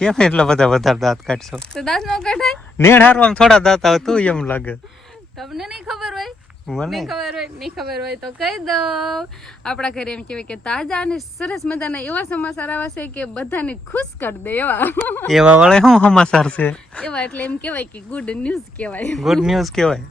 કેમ એટલા બધા વધારે દાંત કાઢશો? તો દાંત નો કઢાય? નેણ હારવામાં થોડા દાંત આવે તું એમ લાગે. તમને નહીં ખબર હોય? મને? ખબર હોય નહીં ખબર હોય તો કહી દઉં. આપણા ઘરે એમ કહેવાય કે તાજા અને સરસ મજાના એવા સમાચાર આવે છે કે બધાને ખુશ કરી દે એવા એવા વાળા શું સમાચાર છે? એવા એટલે એમ કહેવાય કે ગુડ ન્યૂઝ કહેવાય. ગુડ ન્યૂઝ કહેવાય.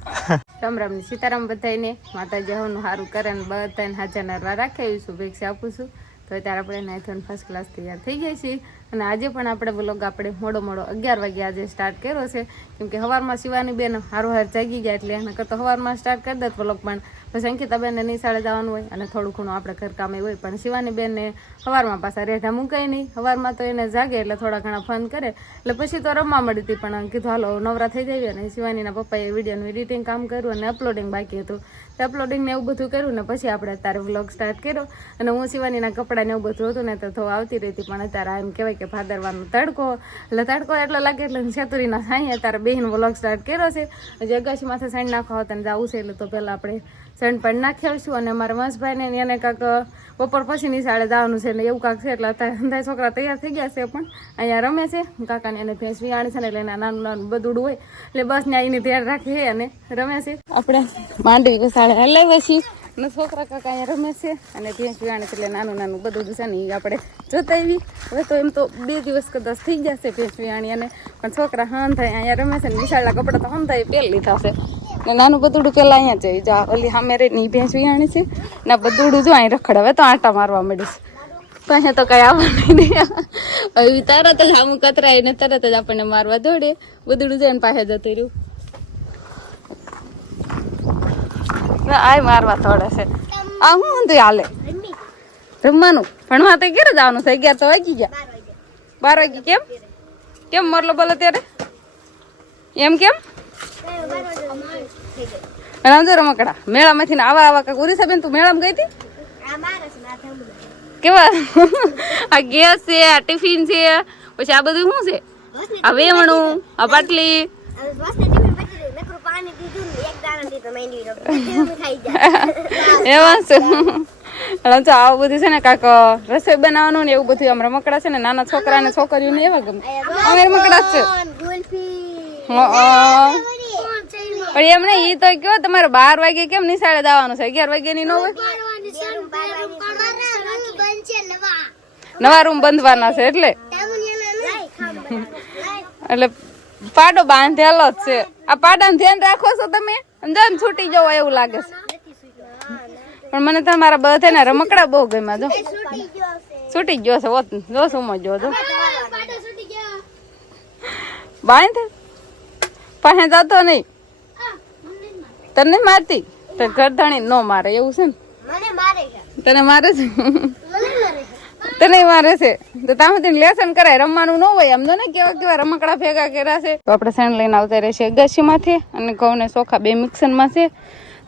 રામ રામ ને સીતારામ બધાને માતાજી હોનું સારું કરે ને બધાને હાજર નરવા રાખે એવી શુભેચ્છા આપું છું. તો અત્યારે આપણે નાઇથોન ફર્સ્ટ ક્લાસ તૈયાર થઈ ગયા છીએ. અને આજે પણ આપણે વ્લોગ આપણે મોડો મોડો અગિયાર વાગે આજે સ્ટાર્ટ કર્યો છે. કેમકે હવારમાં શિવાની બેન હારું હાર જાગી ગયા એટલે એના કરતો સવારમાં સ્ટાર્ટ કરી દેત વ્લોગ પણ. પછી અંકિતાબેનને નિશાળે જવાનું હોય અને થોડું ઘણું આપણે ઘરકામે હોય, પણ શિવાની બેનને સવારમાં પાછા રેઢા મૂકાય નહીં. સવારમાં તો એને જાગે એટલે થોડા ઘણા ફન કરે. એટલે પછી તો રમવા મળી હતી, પણ કીધું, હાલો, નવરા થઈ જઈએ અને શિવાનીના પપ્પાએ વિડીયોનું એડિટિંગ કામ કર્યું અને અપલોડિંગ બાકી હતું. તો અપલોડિંગ ને એવું બધું કર્યું ને પછી આપણે અત્યારે વ્લોગ સ્ટાર્ટ કર્યો. અને હું શિવાનીના કપડાં ને એવું બધું હતું ને તો થોડું આવતી રહી પણ અત્યારે એમ કહેવાય કે ભાદરવાનો તડકો. એટલે તડકો એટલો લાગે એટલે છેતુરીના સાંઈ અત્યારે બેહીનો વ્લોગ સ્ટાર્ટ કર્યો છે. હજી અગાશી માથે સાંઈ નાખવા હતા જવું છે એટલે તો પહેલાં આપણે સંડ પણ નાખી આવીશું અને અમારા વંશભાઈને એને કાંક બપોર પછી નિશાળે જવાનું છે ને એવું કાંક છે એટલે અત્યારે છોકરા તૈયાર થઈ ગયા છે પણ અહીંયા રમે છે. કાકાને એને ભેંસ વિયાણી છે ને એટલે એના નાનું નાનું બધું હોય. એટલે બસ ને આવીને ધ્યાન રાખી છે અને રમે છે. આપણે માંડવી શાળે હલાવીએ છીએ. અને છોકરા કાકા અહીંયા રમે છે અને ભેંસ વિયાણી છે એટલે નાનું નાનું બધું જ છે ને આપણે જોતા આવી હવે તો એમ તો બે દિવસ કદાચ થઈ જશે ભેંસ વિયાણી અને પણ છોકરા હન થાય, અહીંયા રમે છે ને વિશાળના કપડાં તો હન થાય પહેલી લીધા છે ને નાનું બધુડું પહેલાં અહીંયા જઈ જા ઓલી સામે રે ની ભેંસ વિયાણી છે ને આ બદુડું જો અહીં રખડ. હવે તો આંટા મારવા માંડીશ. તો અહીંયા તો કંઈ આવવાનું નહીં હવે તરત જ સામું કતરાય ને તરત જ આપણને મારવા દોડે. બદુડું જઈને પાસે જતું રહ્યું આય મારવા થોડે છે. આ હું ઊંધું હાલે? રમવાનું? ભણવા તો ક્યારે જવાનું છે અગિયાર તો વાગી ગયા. બાર વાગી કેમ? કેમ મરલો બોલો ત્યારે? એમ કેમ? રામજો રમકડા મેળામાંથી આવા આવા કાંક ઉરીસા બેન તું મેળામાં ગઈ હતી? કેવા? આ ગેસ છે આ ટિફિન છે પછી આ બધું શું છે? આ વેવણું આ પાટલી એવા છે. રામજો આવું બધું છે ને કાક રસોઈ બનાવવાનું ને એવું બધું આમ રમકડા છે ને નાના છોકરા ને છોકરીઓ ને એવા ગમે. અમે રમકડા છે. પણ એમ નહીં ઈ તો કયો તમારે બાર વાગે કેમ નિશાળે જવાનું છે? અગિયાર વાગે ની ન હોય? નવા રૂમ બંધવાના છે એટલે. એટલે પાડો બાંધેલો જ છે. આ પાડાનું ધ્યાન રાખો છો તમે? અંજાન છૂટી જવો એવું લાગે છે. પણ મને તો તમારા બધાના રમકડા બહુ ગમ્યા જો. છૂટી ગયો છે વોત જો સુમો જો જો બાંધ પાસે જતો નહીં. તને મારતી? તો ઘરધાણી ન મારે એવું છે ને? તને મારે છે તને મારે છે તો ત્યાં સુધી લેસન કરાય, રમવાનું ન હોય એમ તો ને કેવા કેવા રમકડા ભેગા કર્યા છે. તો આપણે સેણ લઈને આવતા રહેશે અગાશીમાંથી અને ઘઉં ને ચોખા બે મિક્સરમાં છે.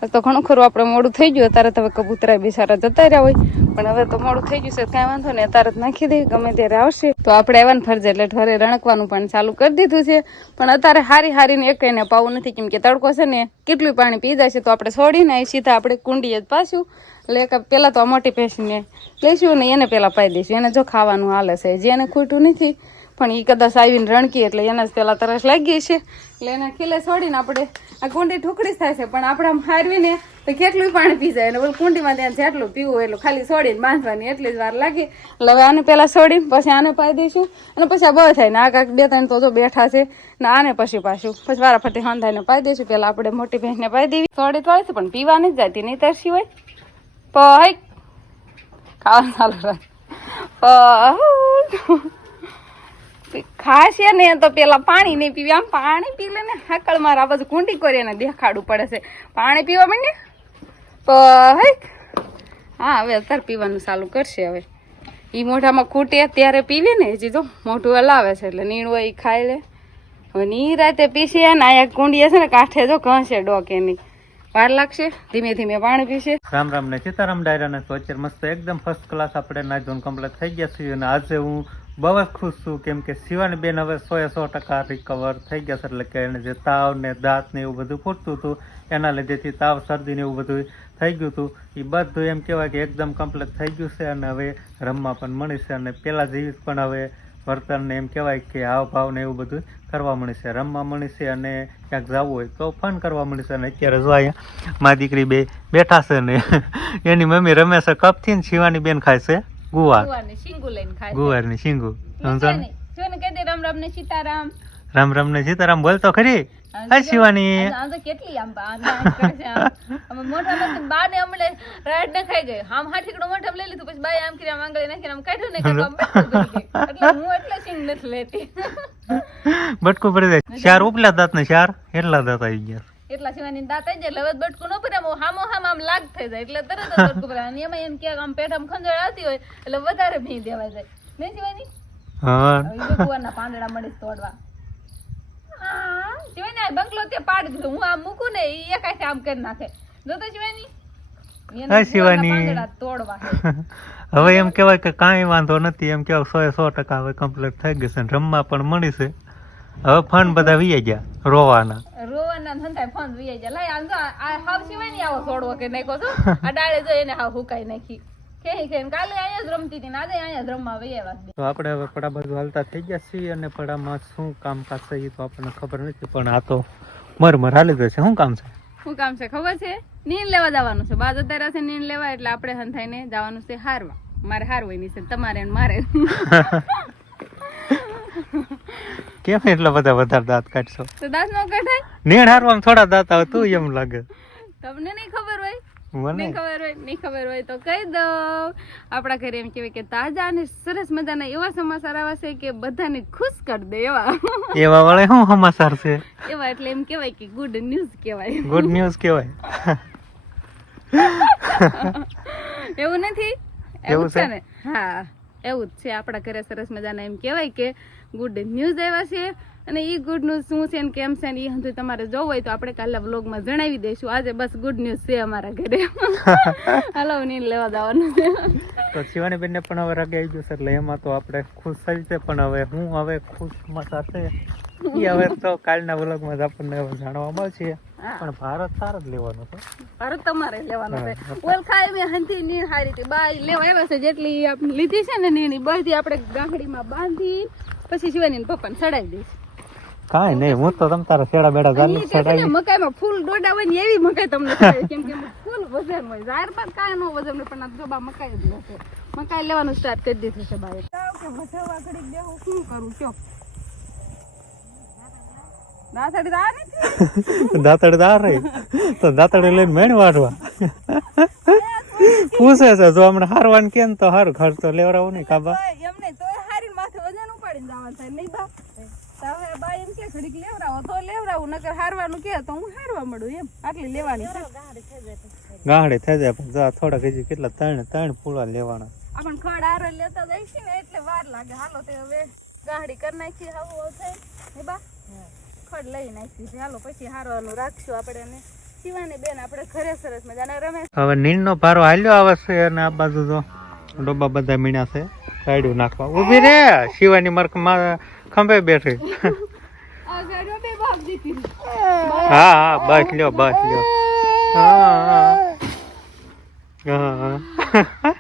તો ઘણું ખરું, આપણે મોડું થઈ ગયું. અત્યારે હવે કબૂતરા બિચારા જતા રહ્યા હોય. પણ હવે તો મોડું થઈ ગયું છે, કાંઈ વાંધો નહીં. અત્યારે નાખી દઈએ, ગમે ત્યારે આવશે. તો આપણે આવવાનું ફરજે, એટલે ઠરે રણકવાનું પણ ચાલુ કરી દીધું છે. પણ અત્યારે હારી હારીને એક એને પાવું નથી, કેમ કે તડકો છે ને કેટલું પાણી પી જાય છે. તો આપણે છોડીને આવી સીધા આપણે કુંડીએ જ પાછું. એટલે પેલા તો આ મોટી પેસીને લઈશું ને એને પેલા પાઈ દઈશું. એને જો ખાવાનું હાલે છે જે એને ખૂટું નથી. પણ એ કદાચ આવીને રણકી એટલે એને જ પેલા તરસ લાગી છે એટલે એને ખીલે છોડીને આપણે આ કુંડી ઠુકડી થાય છે પણ આપણે આમ હારવીને તો કેટલું પાણી પી જાય? અને બોલ કુંડીમાં ત્યાં જેટલું પીવું એટલું ખાલી છોડીને બાંધવાની, એટલી જ વાર લાગી. એટલે હવે આને પહેલાં સોડી પછી આને પાઈ દઈશું. અને પછી આ બહુ થાય ને, આ કાંઈક બે ત્રણ તો બેઠા છે. ને આને પછી પાછું, પછી વારાફરતી હંધાઈને પાઈ દઈશું. પહેલાં આપણે મોટી બહેનને પાઈ દેવી. થોડી તો છે પણ પીવાની જ જતી નહીં તરસી હોય. પહી. ખાવાનું ચાલુ રાખ. ખાશે ને, તો પેલા પાણી નહીં પીવે. આમ પાણી પી લે ને હાકળ મારા બધું કુંડી કરી એને દેખાડવું પડે છે. પાણી પીવા માંડે હા? હવે અત્યારે પીવાનું ચાલુ કરશે હવે. એ મોઢામાં ખૂટે, ત્યારે પીવે ને, હજી તો મોઢું હલાવે છે એટલે નીણ હોય એ ખાઈ લે. હવે ની રાતે પીશે ને, આ કુંડીએ છે ને, કાંઠે જો ઘસે ડોકે એની વાર લાગશે, ધીમે ધીમે પાણી પીશે રામ રામ ને સીતારામ ડાયરા તો અત્યારે મસ્ત એકદમ ફર્સ્ટ ક્લાસ આપણે નાઈ ધોન કમ્પ્લીટ થઈ ગયા છીએ અને આજે હું બહુ જ ખુશ છું કેમ કે શિવાની બેન હવે સો એ સો ટકા રિકવર થઈ ગયા છે, એટલે કે એને જે તાવ ને દાંત ને એવું બધું ફૂટતું હતું, એના લીધેથી તાવ, શરદી ને એવું બધું થઈ ગયું હતું. એ બધું એમ કહેવાય કે એકદમ કમ્પ્લીટ થઈ ગયું છે અને હવે રમવા પણ મળી છે અને પેલા જેવી પણ હવે વર્તન ને એમ કહેવાય કે હાવ ભાવ ને એવું બધું કરવા મળશે રમવા મળશે અને ક્યાંક જવું હોય તો ફન કરવા મળશે અને અત્યારે જો અહીંયા મારી દીકરી બે બેઠા છે ને એની મમ્મી રમે છે કપથી ને શિવાની બેન ખાય છે ગુવાર. ગુવારની શીંગુ રામ રામ ને સીતારામ રામ રામ ને સીતારામ બોલતો ખરી? હા શિવાની. કેટલી આમ. આમ મોઢા માંથી બા ને હમણે રાડ ને ખાઈ ગઈ આમ હાથીકડો મોઢા લઈ લીધું પછી બાએ આમ કરી આમ આંગળી નાખીને આમ કાઢ્યું ને કે. એટલે હું એટલે સીન નથી લેતી. બટકું ભરી જાય ચાર ઉપલા દાંત ને ચાર એટલા દાંત આવી ગયા. એટલા સિવાની દાંત આવી જાય એટલે હવે બટકું ન ભરે હામો હામ આમ લાગ થઈ જાય એટલે તરત જ બટકું ભરાય અને એમાં એમ કે આમ પેટામાં ખંજળ આવતી હોય એટલે વધારે ભી દેવા જાય. નહીં હા. ભગવાનના પાંદડા મળી તોડવા. આ, શિવાની બંગલો તે પાડી દીધો. હું આમ મૂકું ને એ એકાથી આમ કરી નાખે. જો તો શિવાની એને હા, શિવાની. પાંદડા તોડવા. છે. હવે એમ કેવાય કે કાંઈ વાંધો નથી. એમ કેવાય સો એ સો ટકા હવે કમ્પ્લીટ થઈ ગયું છે રમવા પણ મળી છે. હવે ફંડ બધા વી ગયા રોવાના. રોવાના ધંધા ફોન વી જાય લાય આમ જો આ આ હાવ શિવાની આવો છોડવો કે નાખ્યો છો. આ ડાળે જો એને હાવ હુકાઈ નાખી. ખેહી અહીંયા જ રમતી હતી આજે અહીંયા જ રમવા વહી આવ્યા છે. તો આપણે હવે પડા બાજુ હાલતા થઈ ગયા છીએ અને પડામાં શું કામકાજ છે એ તો આપણને ખબર નથી પણ આ તો મરમર હાલી ગયો છે. શું કામ છે? શું કામ છે ખબર છે? નીણ લેવા જવાનું છે. બાદ અત્યારે છે નીણ લેવા એટલે આપણે હંથાઈને જવાનું છે હારવા. મારે હારવાની છે તમારે મારે. કેમ એટલા બધા વધારે દાંત કાઢશો? તો દાંત નો કઢાય? નીણ હારવામાં થોડા દાંત આવે તું એમ લાગે. તમને નહીં ખબર હોય? મને? ખબર હોય નહીં ખબર હોય તો કહી દો આપણા ઘરે એમ કહેવાય કે તાજા અને સરસ મજાના એવા સમાચાર આવે છે કે બધાને ખુશ કરી દે એવા. એવા વાળે શું સમાચાર છે? એવા એટલે એમ કહેવાય કે ગુડ ન્યૂઝ કહેવાય. ગુડ ન્યૂઝ કહેવાય. એવું નથી? એવું એવું છે? ને? હા એવું જ છે. આપણા ઘરે સરસ મજાના એમ કહેવાય કે ગુડ ન્યૂઝ આવ્યા છે. અને એ ગુડ ન્યૂઝ શું છે ને કેમ છે ને એ હંધું તમારે જોવું હોય તો આપણે કાલે વ્લોગમાં જણાવી દઈશું. આજે બસ ગુડ ન્યૂઝ છે અમારા ઘરે. હાલો નીલ લેવા જવાનું છે. તો શિવાની બેનને પણ હવે રગાઈ આવી ગયું છે એટલે એમાં તો આપણે ખુશ થઈ છે પણ હવે હું હવે ખુશ સાથે એ હવે તો કાલના વ્લોગમાં જ આપણને જાણવા મળશે. પણ ભારત સારો જ લેવાનો છે. ભારત તમારે લેવાનો છે. ઓલ ખાઈ મેં હંધી ની હારી હતી બાઈ લેવા આવ્યા છે જેટલી આપણે લીધી છે ને નીણ બધી આપણે ગાંગડીમાં બાંધી પછી શિવાની પપ્પાને ચડાવી દઈશું. કાંઈ નહીં હું તો તમ તારા શેડા બેડા ચાલુ ઈ કે છે મકાઈમાં ફૂલ ડોડા હોય ને એવી મકાઈ તમને. કેમ કે ફૂલ વજન હોય. ઝાડ પર કાંઈ નો વજન પણ આ જોબા મકાઈ જ લેશે મકાઈ લેવાનું સ્ટાર્ટ કરી દીધું છે બાએ. કે વધવા ઘડીક બેહું શું કરું કયો? આ દાર રે તો દાંતડે લઈને મેણ પૂછે છે જો હમણાં હારવાનું કેમ તો હાર ઘર તો લેવરાવું નહીં કાબા. એમને તો હારી માથે વજન ઉપાડીને જવાનું થાય. નહીં બા હવે બા એમ કે ઘડીક લેવડાવો તો લેવડાવું નકર હારવાનું કે તો હું હારવા મળું એમ. આટલી લેવાની છે. થઈ જાય પણ જા થોડાક હજી કેટલા ત્રણ ત્રણ પૂળા લેવાના. આપણ ખડ આરો લેતા જઈશું ને એટલે વાર લાગે. હાલો તે હવે ગાહડી કરી નાખી હાવું થાય. હે બા? ખડ લઈ નાખી હાલો પછી હારવાનું રાખશું આપણે ને. શિવાની બેન આપણે ઘરે સરસ મજાના રમે હવે નીણનો ભારો હાલ્યો આવે છે અને આ બાજુ તો ડબ્બા બધા મીણા છે. કાઢ્યું નાખવા. ઊભી રે શિવાની મરકમાં ખંભે બેઠી. હા હા બસ લ્યો બસ લ્યો. હા હા.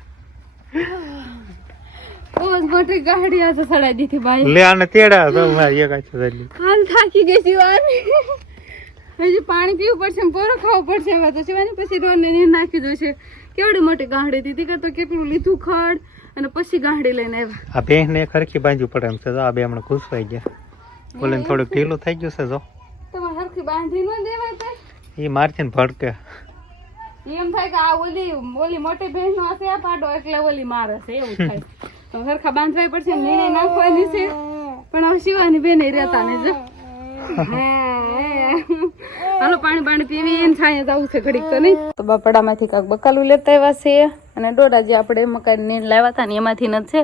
મોટી ગાડી આ તો સડાઈ દીધી બાઈ લે આને તેડા તો મારી એક આછું થઈ હાલ થાકી ગઈ શિવાની હજી પાણી પીવું પડશે ને પોરો ખાવું પડશે હવે તો. શિવાની પછી રોડ ને નાખી દો છે. કેવડી મોટી ગાંડી દીધી? કરતો કેટલું લીધું ખડ? અને પછી ગાંડી લઈને આવ્યા. આ બેન ને ખરખી બાંધવું પડે એમ છે. આ બે હમણાં ઘૂસવાઈ ગયા. બોલે થોડુંક ઢીલું થઈ ગયું છે જો. તમારે હરખી બાંધી ન દેવાય એ મારથી ને ભડકે. એમ થાય કે આ ઓલી ઓલી મોટી બહેન નો હશે આ પાડો એટલે ઓલી મારે છે એવું થાય. તો હરખા બાંધવાય પડશે ને નીણે નાખવાની છે. પણ હવે શિવાની બેન રહેતા ને જો. હાલો, પાણી પાણી પીવી, એને છાંયે જવું છે ઘડીક તો નહીં. તો બપડામાંથી કાંક બકાલું લેતા આવ્યા છે અને ડોડા જે આપણે મકાઈ નીણ લાવ્યા હતા ને એમાંથી ન છે.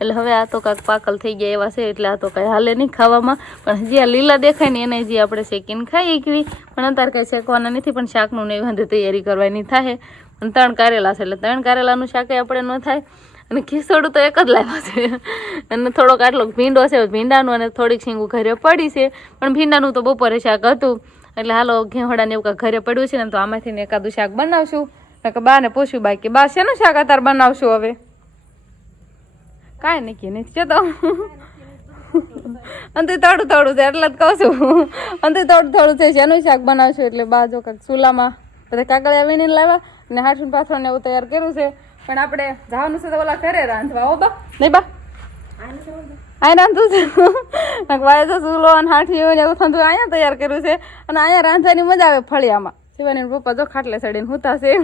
એટલે હવે આ તો કાંક પાકલ થઈ ગયા એવા છે, એટલે આ તો કાંઈ હાલે નહીં ખાવામાં. પણ હજી આ લીલા દેખાય ને એને જે આપણે શેકીને ખાઈ એકવી પણ અત્યારે કાંઈ શેકવાના નથી, પણ શાકનું ને એવી તૈયારી કરવાની થાય. અને ત્રણ કારેલા છે, એટલે ત્રણ કારેલાનું શાક આપણે ન થાય. અને ખીસોડું તો એક જ લાવ્યા છે. અને થોડોક આટલો ભીંડો છે, ભીંડાનું અને થોડીક શીંગું ઘરે પડી છે. પણ ભીંડાનું તો બપોરે શાક હતું. એટલે હાલો ઘેવડાને એવું ઘરે પડ્યું છે ને તો આમાંથી ને એકાદું શાક બનાવશું. કે બા ને પૂછ્યું, બાકી બા શેનું શાક અત્યારે બનાવશું હવે? કાંઈ કે નહીં છે તો અંતે થોડું થોડું છે, એટલે જ કહું છું. અંતે થોડું થોડું છે, શેનું શાક બનાવશું? એટલે બા જો કાંઈક ચૂલામાં બધા કાકડિયા આવીને લાવ્યા અને હાઠું પાથરણ ને એવું તૈયાર કર્યું છે. પણ આપણે જવાનું છે તો ઓલા ઘરે રાંધવા હો બા. નહીં બા. આય રાંધું. છે. વાય તો ચૂલો અને હાઠીઓ ને એવું થતું અહીંયા તૈયાર કર્યું છે. અને અહીંયા રાંધવાની મજા આવે ફળિયામાં. શિવાની પપ્પા જો ખાટલે ચડીને હુતા છે.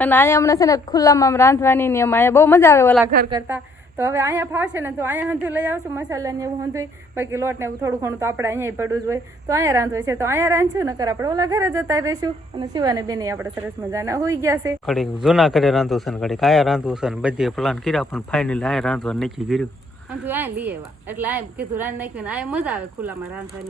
અને અહીંયા અમને છે ને ખુલ્લામાં આમ રાંધવાની ને એમાં અહીંયા બહુ મજા આવે ઓલા ઘર કરતા. તો હવે અહીંયા ફાવશે ને તો અહીંયા હંધું લઈ આવશું મસાલા ને એવું હંધું બાકી લોટ ને એવું થોડું ઘણું તો આપણે અહીંયા પડવું જ હોય. તો અહીંયા રાંધવું છે. તો અહીંયા રાંધશું નકર આપણે ઓલા ઘરે જતા રહીશું. અને શિવાની બેની આપણે સરસ મજાના હોઈ ગયા છે. ઘડી જૂના ઘરે રાંધવું છે ઘડી કાયા રાંધવું છે બધી પ્લાન કર્યા પણ ફાઇનલ અહીંયા રાંધવા નક્કી કર્યું.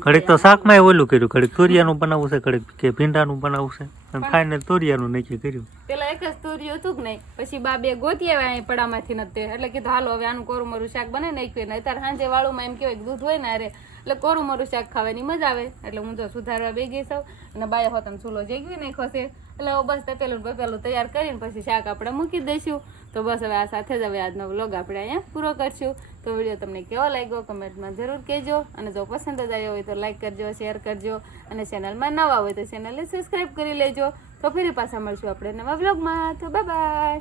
ઘડીક તો શાકમાં ઓલું કર્યું ઘડીક તુરિયાનું બનાવવું છે ઘડીક કે ભીંડાનું બનાવવું છે. અને ફાઇનલ તુરિયાનું નક્કી કર્યું. પેલા એક જ તોરિયું હતું કે નહીં? પછી બા બે ગોતી આવ્યા પડામાંથી નથી એટલે કીધું હાલો હવે આનું કોરું મરું શાક બને નાખ્યું. ને અત્યારે સાંજે વાળુમાં એમ કહેવાય દૂધ હોય ને અરે એટલે કોરું મરું શાક ખાવાની મજા આવે. એટલે હું જો સુધારવા બે ગઈ સૌ અને બાય હોતન ચૂલો જેગવી નાખ્યો છે. એટલે બસ તપેલું બપેલું તૈયાર કરીને પછી શાક આપણે મૂકી દઈશું. તો બસ હવે આ સાથે જ હવે આજનો વ્લોગ આપણે અહીંયા પૂરો કરશું. તો વીડિયો તમને કેવો લાગ્યો કમેન્ટમાં જરૂર કહેજો. અને જો પસંદ જ આવ્યો હોય તો લાઇક કરજો શેર કરજો. અને ચેનલમાં નવા હોય તો ચેનલને સબસ્ક્રાઈબ કરી લેજો. તો ફરી પાછા મળશું આપણે નવા વ્લોગમાં. તો બાય